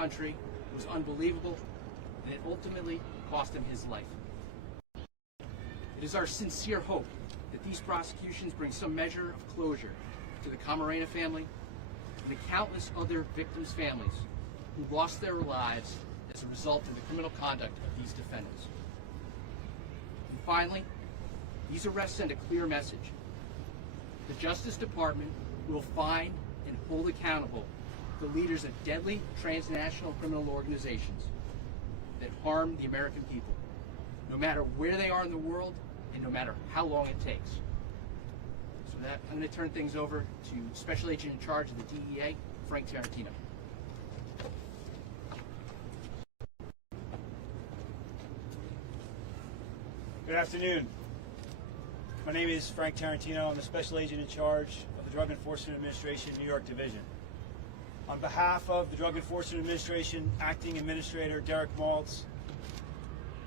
country was unbelievable, and it ultimately cost him his life. It is our sincere hope that these prosecutions bring some measure of closure to the Camarena family and the countless other victims' families who lost their lives as a result of the criminal conduct of these defendants. And finally, these arrests send a clear message. The Justice Department will find and hold accountable the leaders of deadly transnational criminal organizations that harm the American people, no matter where they are in the world and no matter how long it takes. So with that, I'm going to turn things over to Special Agent in charge of the DEA, Frank Tarantino. Good afternoon. My name is Frank Tarantino. I'm the Special Agent in charge of the Drug Enforcement Administration New York Division. On behalf of the Drug Enforcement Administration Acting Administrator Derek Maltz,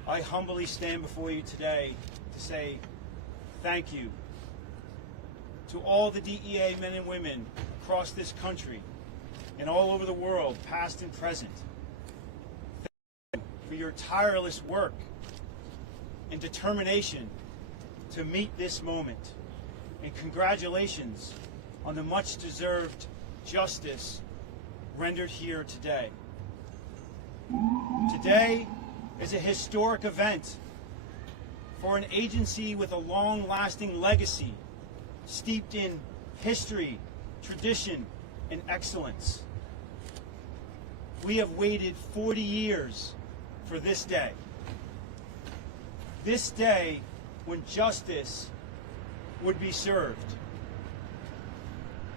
I humbly stand before you today to say thank you to all the DEA men and women across this country and all over the world, past and present. Thank you for your tireless work and determination to meet this moment. And congratulations on the much-deserved justice rendered here today. Today is a historic event for an agency with a long-lasting legacy steeped in history, tradition, and excellence. We have waited 40 years for this day. This day when justice would be served.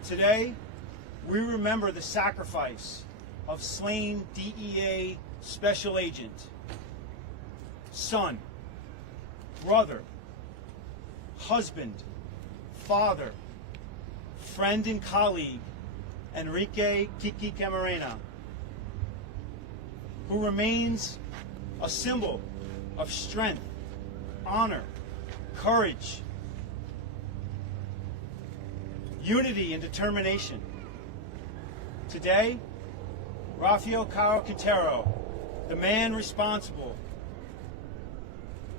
Today, we remember the sacrifice of slain DEA Special Agent, son, brother, husband, father, friend and colleague, Enrique Kiki Camarena, who remains a symbol of strength, honor, courage, unity, and determination. Today, Rafael Caro Quintero, the man responsible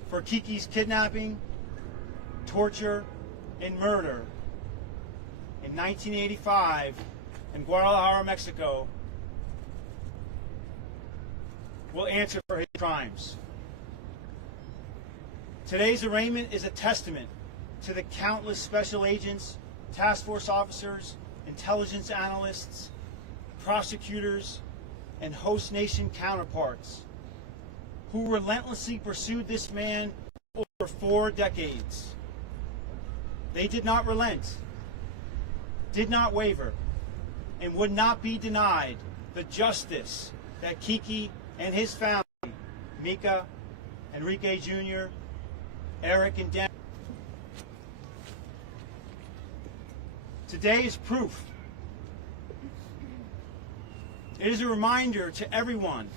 for Kiki's kidnapping, torture, and murder in 1985 in Guadalajara, Mexico, will answer for his crimes. Today's arraignment is a testament to the countless special agents, task force officers, intelligence analysts, prosecutors, and host nation counterparts who relentlessly pursued this man over 4 decades. They did not relent, did not waver, and would not be denied the justice that Kiki and his family, Mika, Enrique Jr., Eric, and Dan. Today is proof. It is a reminder to everyone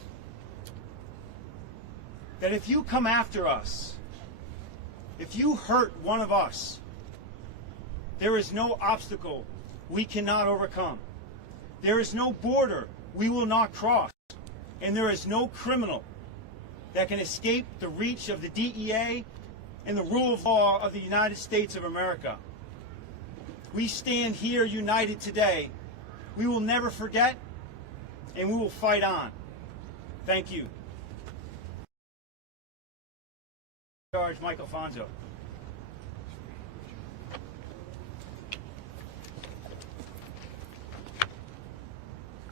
that if you come after us, if you hurt one of us, there is no obstacle we cannot overcome. There is no border we will not cross. And there is no criminal that can escape the reach of the DEA and the rule of law of the United States of America. We stand here united today. We will never forget, and we will fight on. Thank you. Charge Mike Alfonso.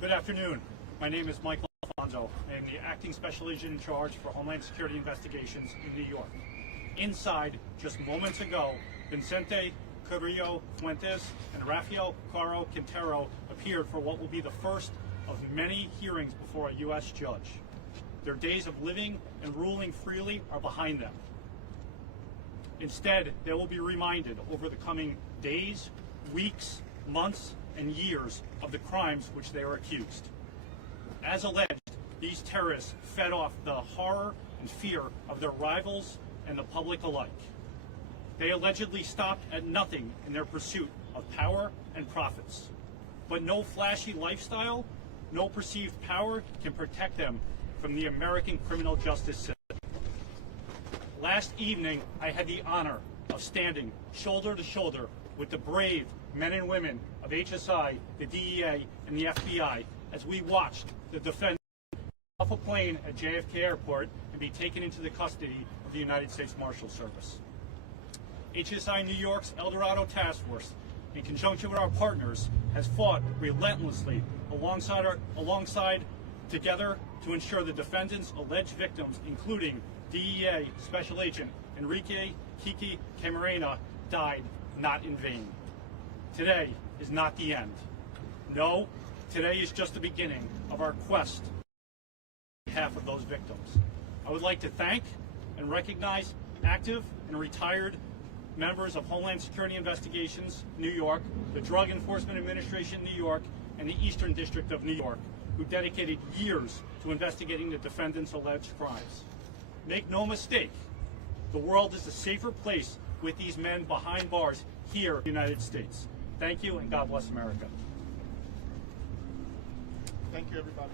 Good afternoon. My name is Michael Alfonso. I am the Acting Special Agent in charge for Homeland Security Investigations in New York. Inside, just moments ago, Vicente Carrillo Fuentes and Rafael Caro Quintero appeared for what will be the first of many hearings before a U.S. judge. Their days of living and ruling freely are behind them. Instead, they will be reminded over the coming days, weeks, months, and years of the crimes which they are accused. As alleged, these terrorists fed off the horror and fear of their rivals and the public alike. They allegedly stopped at nothing in their pursuit of power and profits. But no flashy lifestyle, no perceived power can protect them from the American criminal justice system. Last evening, I had the honor of standing shoulder to shoulder with the brave men and women of HSI, the DEA, and the FBI as we watched the defendant off a plane at JFK Airport and be taken into the custody of the United States Marshal Service. HSI New York's El Dorado Task Force, in conjunction with our partners, has fought relentlessly alongside together to ensure the defendant's alleged victims, including DEA Special Agent Enrique Kiki Camarena, died not in vain. Today is not the end. No, today is just the beginning of our quest on behalf of those victims. I would like to thank and recognize active and retired members of Homeland Security Investigations New York, the Drug Enforcement Administration New York, and the Eastern District of New York, who dedicated years to investigating the defendant's alleged crimes. Make no mistake, the world is a safer place with these men behind bars here in the United States. Thank you, and God bless America. Thank you, everybody.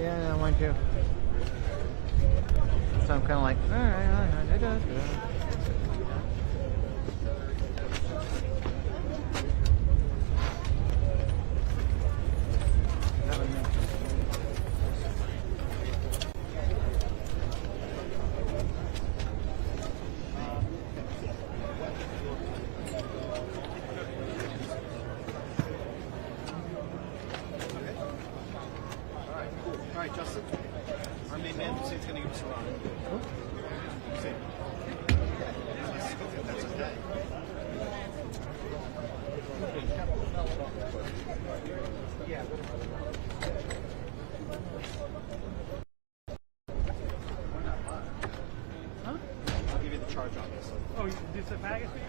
Yeah, I want to. So I'm kind of like, all right. All right, It's going to give us a run. That's okay. I'll give you the charge on this. Oh, this a package for you?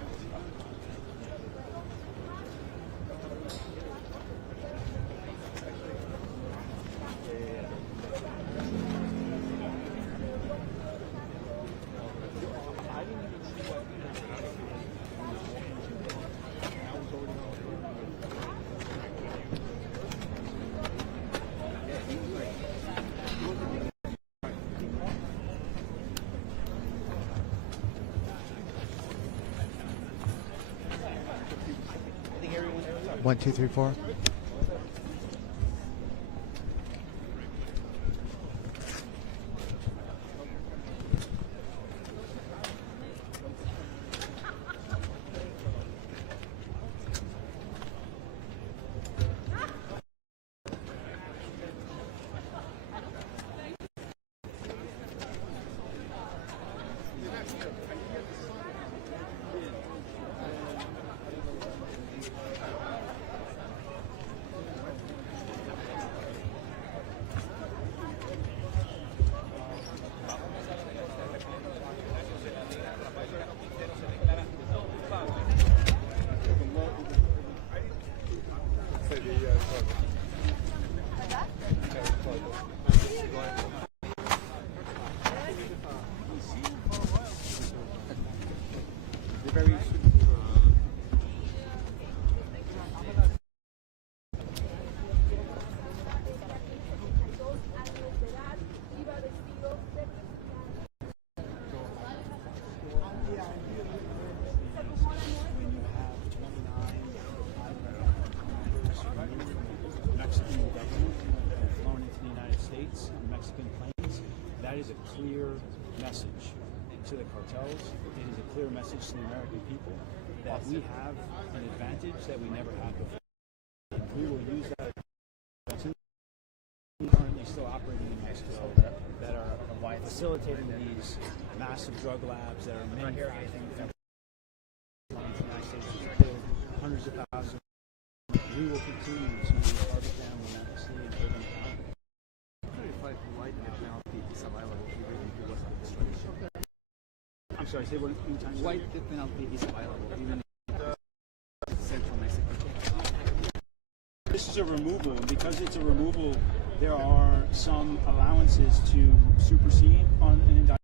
I think everyone there was 1, 2, 3, 4. Mexican government flown into the United States on Mexican planes. That is a clear message to the cartels. It is a clear message to the American people that we have an advantage that we never had before. And we will use that to currently still operating in Mexico that are facilitating these massive drug labs that are manufacturing them in the United States, which have killed hundreds of thousands. We will continue to target them relentlessly and hold them accountable. I'm sorry, say what time? Why the penalty is violable, even in Central Mexico? This is a removal, and because it's a removal, there are some allowances to supersede on an indictment.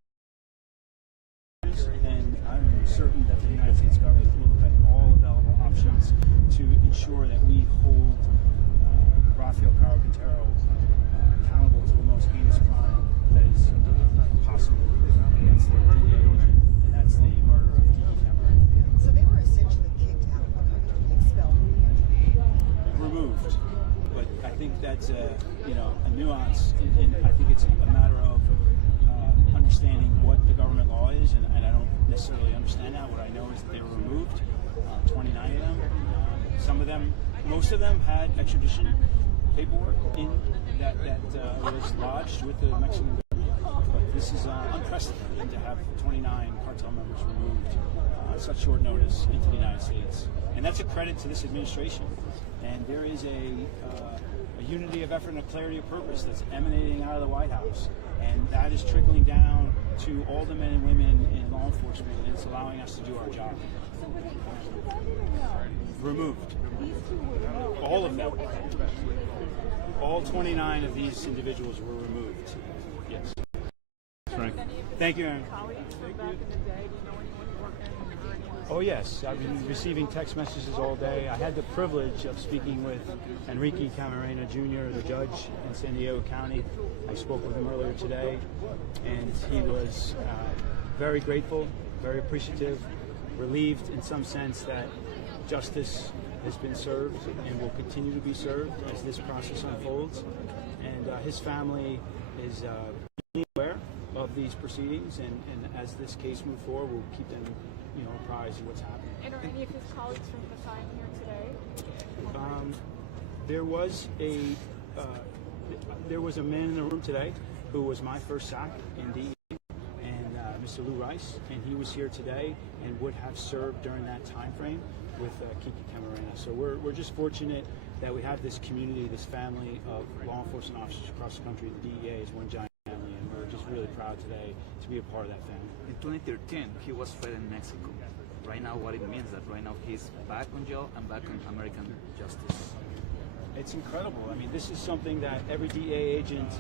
And I'm certain that the United States government will look at all available options to ensure that we hold Rafael Caro Quintero accountable to the most heinous crime that is possible against the DA, and that's the murder of Kiki Cameron. So they were essentially kicked out of the country, expelled from the country. Removed, but I think that's a nuance, and I think it's a matter of understanding what the government law is, and I don't necessarily understand that. What I know is that they were removed, 29 of them. Some of them, most of them had extradition paperwork in that was lodged with the Mexican government. But this is unprecedented to have 29 cartel members removed on such short notice into the United States. And that's a credit to this administration. And there is a unity of effort and a clarity of purpose that's emanating out of the White House. And that is trickling down to all the men and women in law enforcement, and it's allowing us to do our job. Removed. All of them. All 29 of these individuals were removed. Yes. Frank. Thank you, Aaron. Oh, yes. I've been receiving text messages all day. I had the privilege of speaking with Enrique Camarena Jr., the judge in San Diego County. I spoke with him earlier today, and he was very grateful, very appreciative, relieved in some sense that justice has been served and will continue to be served as this process unfolds. And his family is aware of these proceedings, and as this case moves forward, we'll keep them apprised of what's happening. And are any of his colleagues from Kasai here today? There was a man in the room today who was my first SAC in DEA, and Mr. Lou Rice, and he was here today and would have served during that time frame with Kiki Camarena. So we're just fortunate that we have this community, this family of law enforcement officers across the country. The DEA is one giant family, and we're just really proud today to be a part of that family. In 2013, he was freed in Mexico. Right now, what it means that right now he's back on jail and back on American justice. It's incredible. I mean, this is something that every DEA agent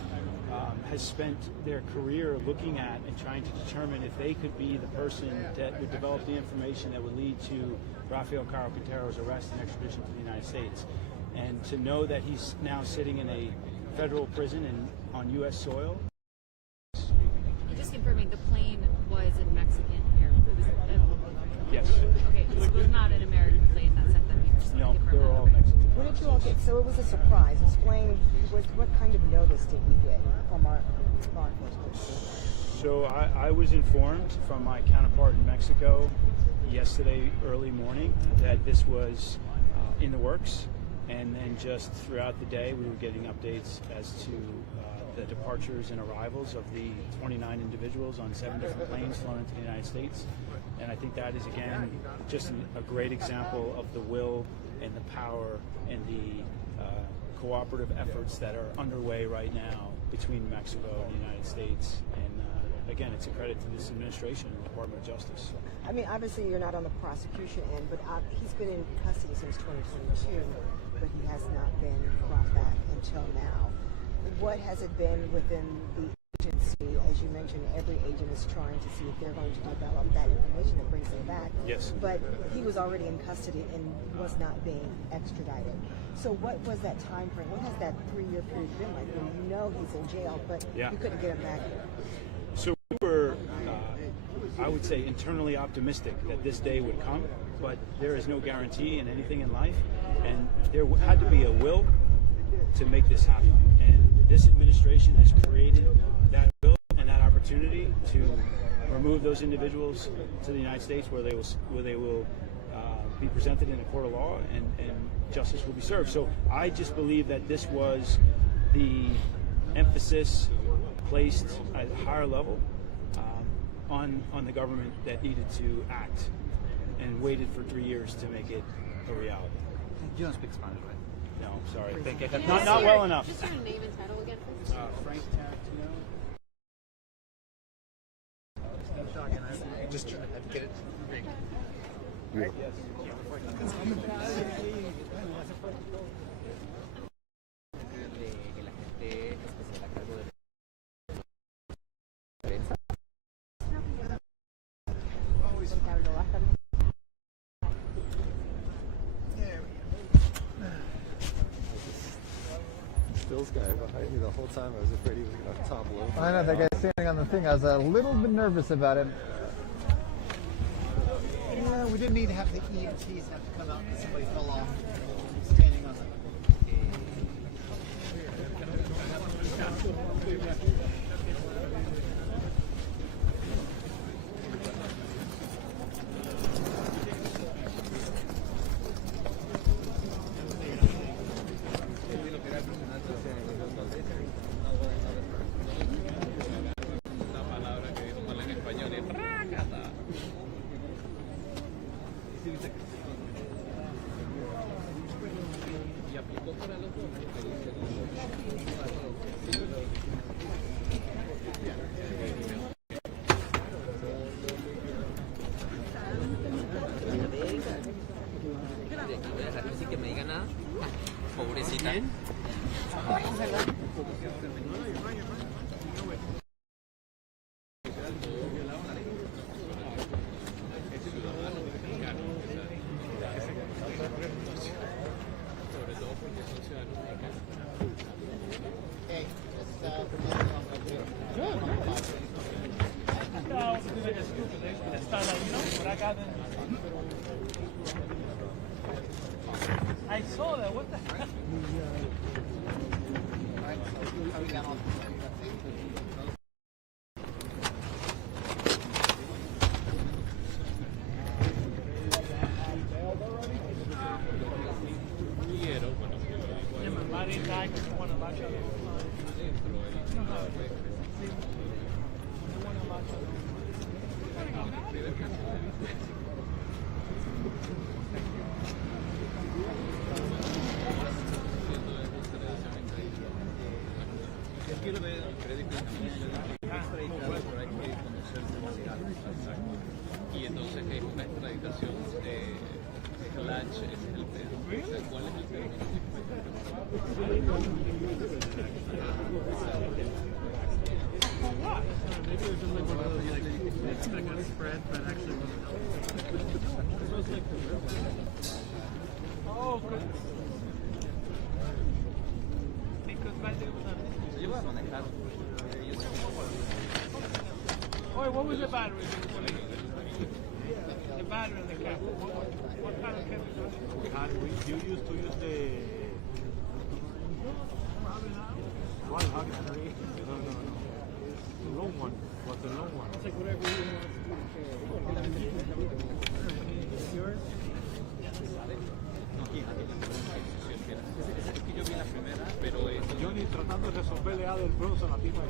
has spent their career looking at and trying to determine if they could be the person that would develop the information that would lead to Rafael Caro Quintero's arrest and extradition to the United States. And to know that he's now sitting in a federal prison on U.S. soil. Just confirming, the plane was in Mexican air. It was, Yes. okay, so it was not an American plane that sent them here. Just No, confirm they were that. all Okay. Mexican. When did you all get, so it was a surprise. Explain, what kind of notice did we get from our law enforcement? So I was informed from my counterpart in Mexico yesterday early morning that this was in the works, and then just throughout the day we were getting updates as to the departures and arrivals of the 29 individuals on 7 different planes flown into the United States. And I think that is, again, just a great example of the will and the power and the cooperative efforts that are underway right now between Mexico and the United States. And again, it's a credit to this administration and the Department of Justice. I mean, obviously you're not on the prosecution end, but he's been in custody since 2022, but he has not been brought back until now. What has it been within the agency? As you mentioned, every agent is trying to see if they're going to develop that information that brings him back. Yes. But he was already in custody and was not being extradited. So what was that time frame? What has that 3-year period been like when you know he's in jail, but Yeah. you couldn't get him back here? So we were, I would say, internally optimistic that this day would come, but there is no guarantee in anything in life, and there had to be a will to make this happen. And this administration has created that will and that opportunity to remove those individuals to the United States, where they will be presented in a court of law, and justice will be served. So I just believe that this was the emphasis placed at a higher level on the government that needed to act, and waited for 3 years to make it a reality. You don't speak Spanish, right? No, I'm sorry. I think I have not well enough. Just your name and title again, please. Frank Tarantino. Just trying to get it. Bill's guy behind me the whole time. I was afraid he was going to topple over. I know, that guy standing on the thing. I was a little bit nervous about it. Yeah, we didn't need to have the EMTs have to come out because somebody fell off standing on the. Así que me diga nada. Pobrecita. I saw that. What the heck? que hay una extraditación de Clutch, ese es el pedo. O sea, ¿cuál es el pedo? Yo voy a manejar. Oh, what was the battery? The battery in the cap. What kind of chemical? You used to use the one battery. No. The long one. What's the long one? It's like whatever you want. Yours? Es que yo vi la primera, pero Johnny tratando de resolverle a del bronce a la tipa.